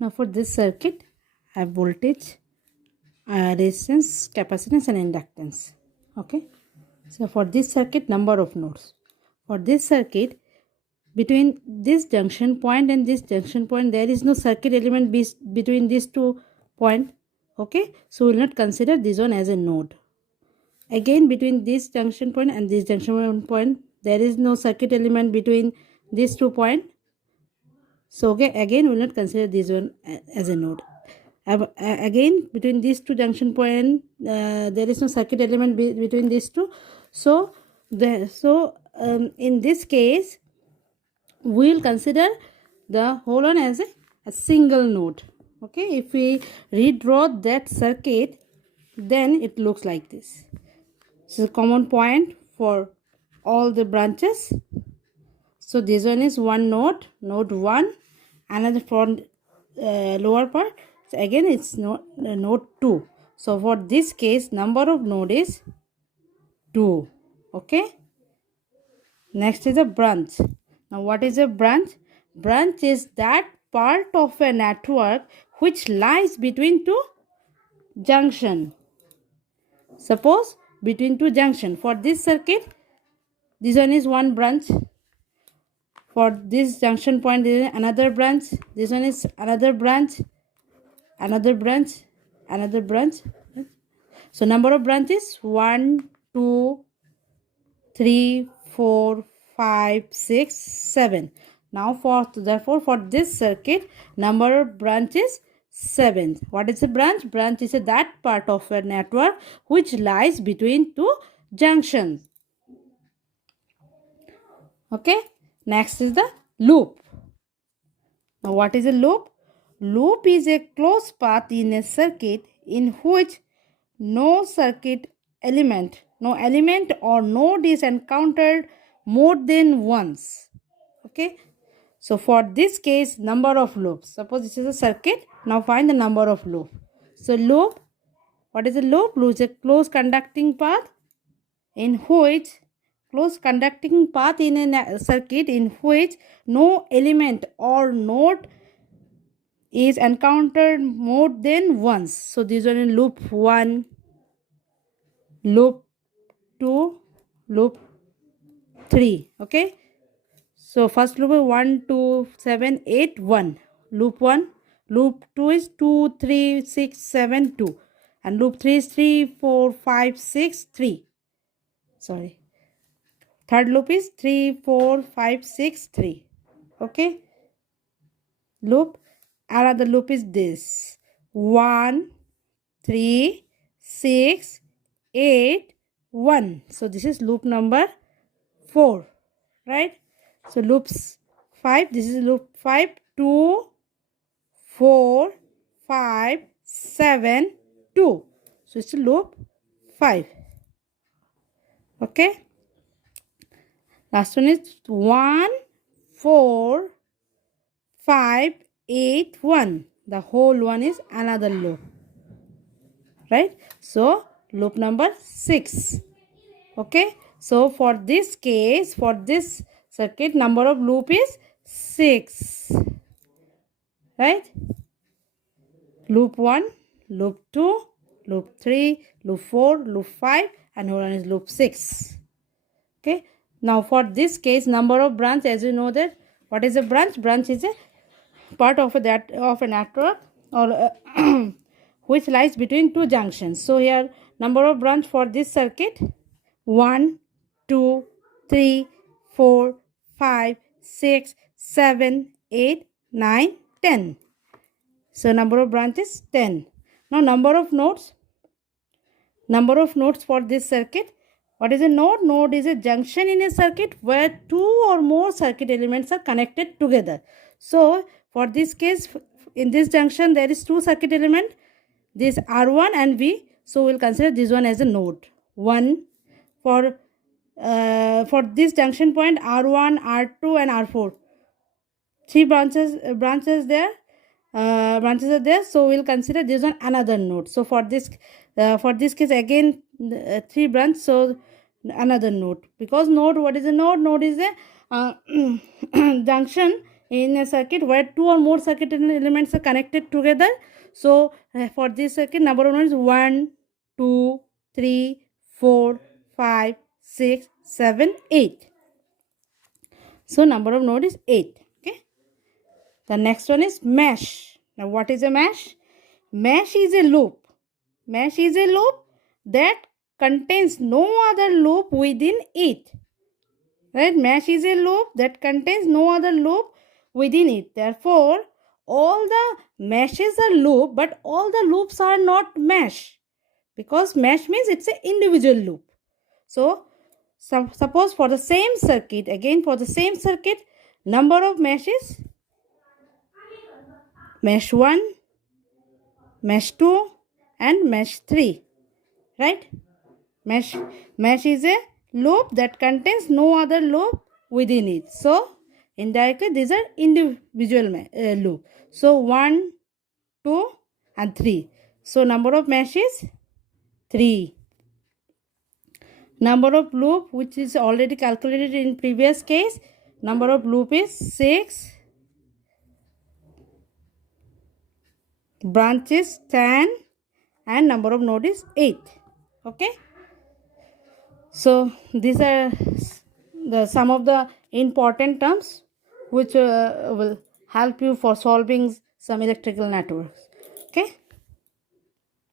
Now for this circuit, I have voltage, resistance, capacitance and inductance. Okay. So for this circuit, number of nodes. For this circuit, between this junction point and this junction point, there is no circuit element between these two points. Okay. So we will not consider this one as a node. Again, between this junction point and this junction point, there is no circuit element between these 2 points. So okay, again we will not consider this one as a node. Again, between these two junction point, there is no circuit element between these two. So in this case, we will consider the whole one as a single node. Okay, if we redraw that circuit, then it looks like this. This is a common point for all the branches. So this one is one node, node 1, another for lower part. So again it's node 2. So for this case, number of node is 2. Okay. Next is a branch. Now what is a branch? Branch is that part of a network which lies between two junction. Suppose between two junction. For this circuit, this one is one branch. For this junction point, there is another branch. This one is another branch, another branch, another branch. So number of branches 1, 2, 3, 4, 5, 6, 7. Now therefore for this circuit, number of branches 7. What is a branch? Branch is that part of a network which lies between two junctions. Okay. Next is the loop. Now what is a loop? Loop is a closed path in a circuit in which no circuit element, no element or node is encountered more than once. Okay. So for this case, number of loops. Suppose this is a circuit. Now find the number of loops. So loop, what is a loop? Loop is a closed conducting path in which in a circuit in which no element or node is encountered more than once. So these are in loop 1, loop 2, loop 3. Okay. So first loop is 1, 2, 7, 8, 1. Loop 1. Loop 2 is 2, 3, 6, 7, 2. And loop 3 is 3, 4, 5, 6, 3. Sorry. Third loop is 3, 4, 5, 6, 3. Okay. Loop. Another loop is this. 1, 3, 6, 8, 1. So this is loop number 4. Right. So loops 5. This is loop 5. 2, 4, 5, 7, 2. So it's loop 5. Okay. Last one is 1, 4, 5, 8, 1. The whole one is another loop. Right. So loop number 6. Okay. So for this case, for this circuit, number of loop is 6. Right. Loop 1, loop 2, loop 3, loop 4, loop 5, and whole one is loop 6. Okay. Now for this case, number of branch, as you know that what is a branch? Branch is a part of a network or which lies between two junctions. So here number of branch for this circuit 1, 2, 3, 4, 5, 6, 7, 8, 9, 10. So number of branches 10. Now number of nodes. Number of nodes for this circuit. What is a node? Node is a junction in a circuit where two or more circuit elements are connected together. So for this case, in this junction there is two circuit element, this R1 and V. So we'll consider this one as a node 1. For this junction point R1, R2 and R4, 3 branches there. Branches are there, so we'll consider this one another node. So for this case again 3 branches, so another node, because node, what is a node? Node is a junction in a circuit where two or more circuit elements are connected together. So for this circuit, number of nodes is 1, 2, 3, 4, 5, 6, 7, 8. So number of node is 8. Okay. The next one is mesh. Now what is a mesh? Mesh is a loop. Mesh is a loop that contains no other loop within it. Right? Mesh is a loop that contains no other loop within it. Therefore, all the meshes are loop, but all the loops are not mesh, because mesh means it's an individual loop. So suppose for the same circuit, again for the same circuit, number of meshes: mesh 1, mesh 2 and mesh 3. Right? Mesh is a loop that contains no other loop within it. So indirectly these are individual loop. So 1, 2 and 3. So number of meshes 3. Number of loop, which is already calculated in previous case, number of loop is 6. Branches 10 and number of node is 8. Okay. So these are some of the important terms which will help you for solving some electrical networks. Okay.